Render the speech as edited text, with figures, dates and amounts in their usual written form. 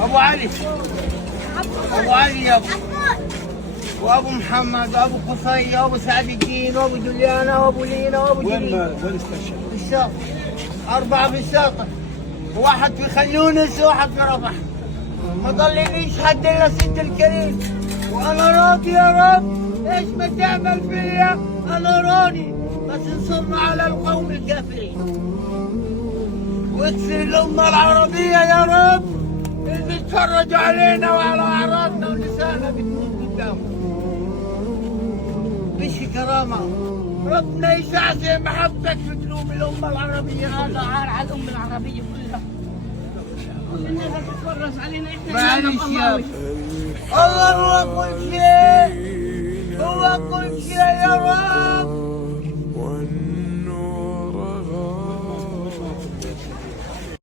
ابو علي، ابو علي يابا، وابو محمد وابو قصي وابو سعد الدين وابو جليانه وابو لينا وابو جليل. وين استشهد؟ في الشاطئ، 4 في الشاطئ، وواحد في خيونس وواحد في رفح. ما ضلنيش حد الا ست الكريم، وانا راضي يا رب. ايش ما تعمل فيا انا راضي، بس انصرنا على القوم الكافرين، واكسر الامه العربيه يا رب اللي بيتفرجوا علينا وعلى اعراضنا ونسائنا بتموت قدامهم. مش كرامه، ربنا يسعد محبتك في قلوب الامه العربيه. هذا عار على الامه العربيه كلها. الناس بتتفرج علينا احنا. معلش يا الله هو كل شيء، هو كل شيء يا رب.